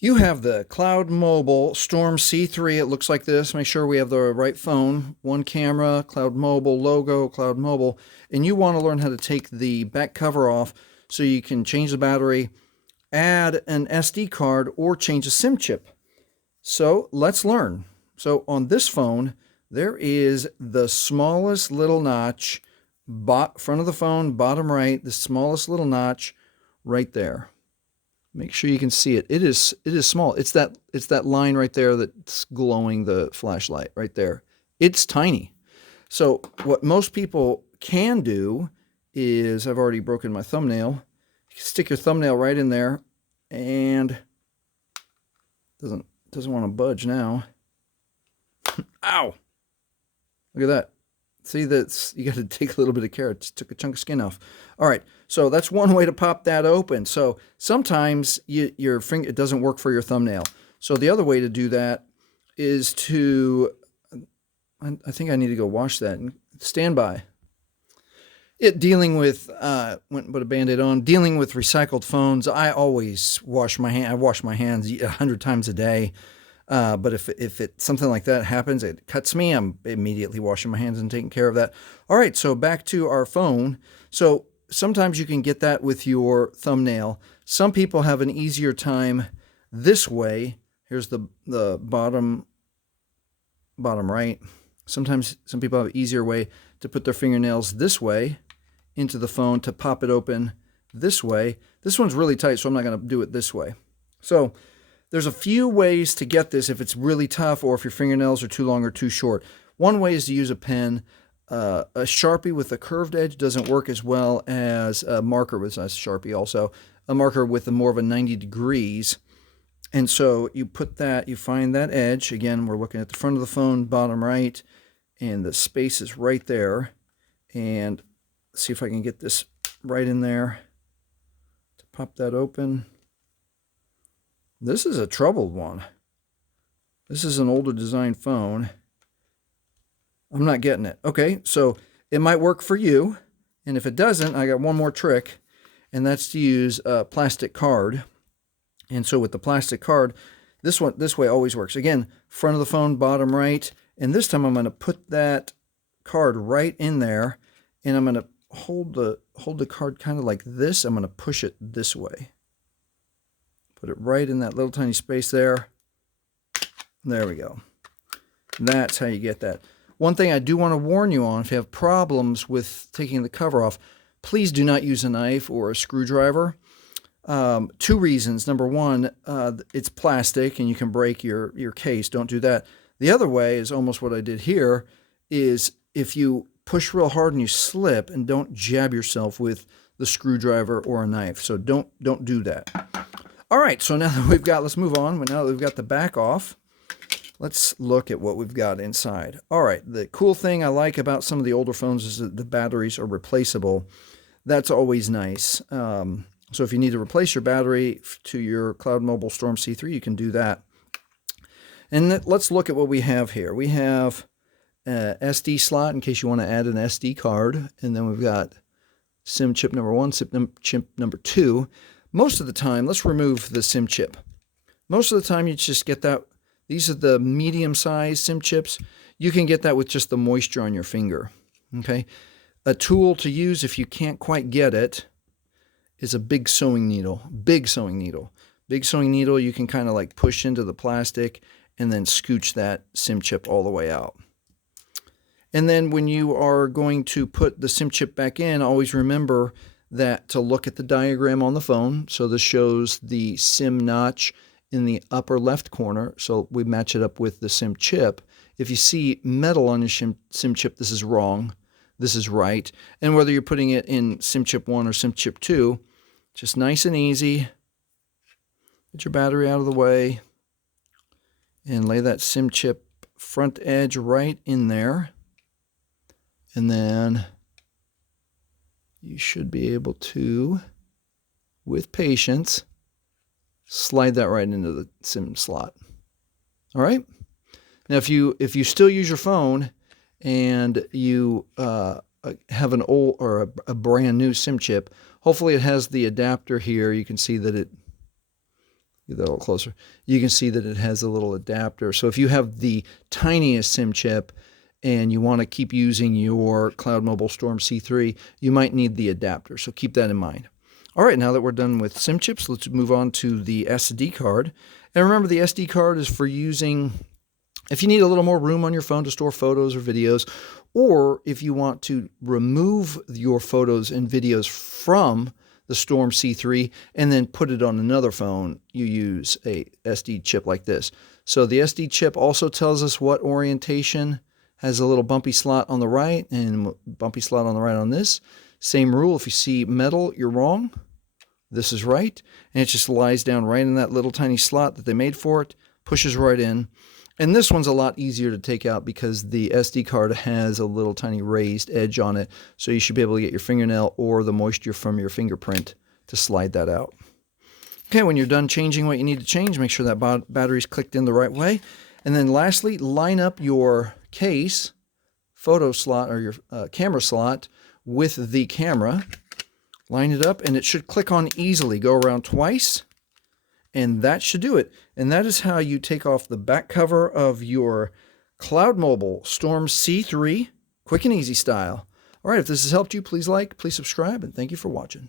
You have the Cloud Mobile Storm C3. It looks like this. Make sure we have the right phone, one camera, Cloud Mobile logo, Cloud Mobile. And you want to learn how to take the back cover off so you can change the battery, add an SD card, or change a SIM chip. So let's learn. So on this phone, there is the smallest little notch, front of the phone, bottom right, the smallest little notch right there. Make sure you can see it. It is small. It's that line right there that's glowing the flashlight right there. It's tiny. So what most people can do is, I've already broken my thumbnail. You stick your thumbnail right in there, and doesn't want to budge now. Ow! Look at that. See, that's, you got to take a little bit of care. It took a chunk of skin off. All right, so that's one way to pop that open. So sometimes your finger, it doesn't work for your thumbnail. So the other way to do that is to, I think I need to go wash that and stand by. Dealing with, put a Band-Aid on, dealing with recycled phones, I always wash my hands. I wash my hands 100 times a day. But if something like that happens, it cuts me, I'm immediately washing my hands and taking care of that. All right, so back to our phone. So sometimes you can get that with your thumbnail. Some people have an easier time this way. Here's the bottom right. Sometimes some people have an easier way to put their fingernails this way into the phone to pop it open this way. This one's really tight, so I'm not going to do it this way. So there's a few ways to get this if it's really tough or if your fingernails are too long or too short. One way is to use a pen. A Sharpie with a curved edge doesn't work as well as a marker with a Sharpie also. A marker with more of a 90 degrees. And so you find that edge. Again, we're looking at the front of the phone, bottom right, and the space is right there. And see if I can get this right in there to pop that open. This is a troubled one. This is an older design phone. I'm not getting it. Okay, so it might work for you. And if it doesn't, I got one more trick, and that's to use a plastic card. And so with the plastic card, this way always works. Again, front of the phone, bottom right. And this time I'm going to put that card right in there, and I'm going to hold the card kind of like this. I'm going to push it this way. Put it right in that little tiny space there. There we go. That's how you get that. One thing I do want to warn you on, if you have problems with taking the cover off, please do not use a knife or a screwdriver. Two reasons. Number one, it's plastic and you can break your case. Don't do that. The other way is almost what I did here, is if you push real hard and you slip, and don't jab yourself with the screwdriver or a knife. So don't do that. All right, so now that let's move on. Now that we've got the back off, let's look at what we've got inside. All right, the cool thing I like about some of the older phones is that the batteries are replaceable. That's always nice. So if you need to replace your battery to your Cloud Mobile Storm C3, you can do that. And let's look at what we have here. We have an SD slot in case you want to add an SD card. And then we've got SIM chip number 1, SIM chip number 2. Most of the time, let's remove the SIM chip. Most of the time, you just get that. These are the medium-sized SIM chips. You can get that with just the moisture on your finger. Okay. A tool to use if you can't quite get it is a big sewing needle. Big sewing needle. Big sewing needle, you can kind of like push into the plastic and then scooch that SIM chip all the way out. And then when you are going to put the SIM chip back in, always remember that to look at the diagram on the phone. So this shows the SIM notch in the upper left corner. So we match it up with the SIM chip. If you see metal on your SIM chip, this is wrong. This is right. And whether you're putting it in SIM chip 1 or SIM chip 2, just nice and easy. Get your battery out of the way and lay that SIM chip front edge right in there. And then you should be able to, with patience, slide that right into the SIM slot. All right. Now, if you still use your phone and you have an old or a brand new SIM chip, hopefully it has the adapter here. You can see that get that a little closer. You can see that it has a little adapter. So if you have the tiniest SIM chip and you want to keep using your Cloud Mobile Storm C3, you might need the adapter. So keep that in mind. All right, now that we're done with SIM chips, let's move on to the SD card. And remember, the SD card is for using if you need a little more room on your phone to store photos or videos, or if you want to remove your photos and videos from the Storm C3 and then put it on another phone, you use a SD chip like this. So the SD chip also tells us what orientation, has a little bumpy slot on the right and bumpy slot on the right on this. Same rule, if you see metal, you're wrong. This is right, and it just lies down right in that little tiny slot that they made for it, pushes right in. And this one's a lot easier to take out because the SD card has a little tiny raised edge on it, so you should be able to get your fingernail or the moisture from your fingerprint to slide that out. Okay, when you're done changing what you need to change, make sure that battery's clicked in the right way. And then lastly, line up your case, photo slot, or your camera slot with the camera. Line it up, and it should click on easily. Go around twice, and that should do it. And that is how you take off the back cover of your Cloud Mobile Storm C3, quick and easy style. All right, if this has helped you, please like, please subscribe, and thank you for watching.